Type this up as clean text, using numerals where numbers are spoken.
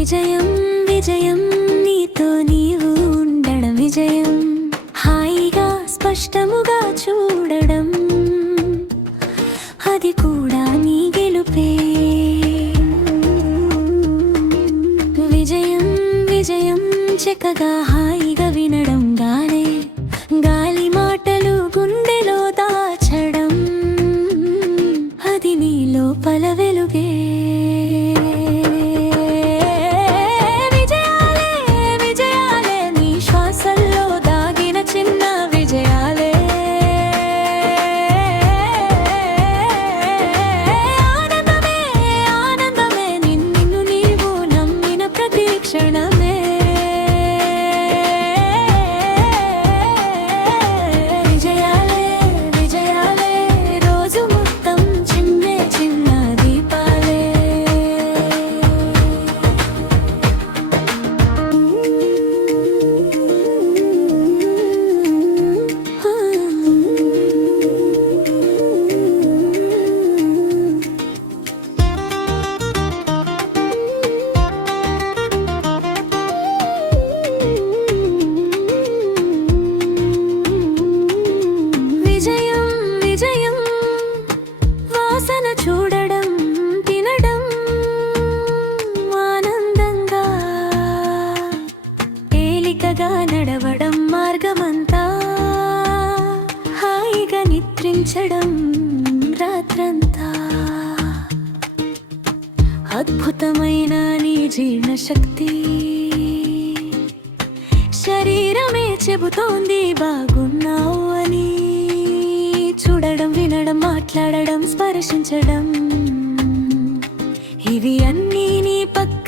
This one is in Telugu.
విజయం విజయం నీతో నీవు ఉండడం విజయం హాయిగా స్పష్టముగా చూడడం అది కూడా నీ గెలుపే విజయం విజయం చక్కగా హాయిగా వినడం గాలి మాటలు గుండెలో దాచడం అది నీ లోపల వెలుగే చూడడం తినడం ఆనందంగా తేలికగా నడవడం మార్గమంతా హాయిగా నిద్రించడం రాత్రంతా అద్భుతమైన నీ జీర్ణశక్తి శరీరమే చెబుతోంది బాగున్నావు అని చూడడం వినడం మాట్లాడడం స్పర్శించడం ఇవి అన్నీ నీ పక్క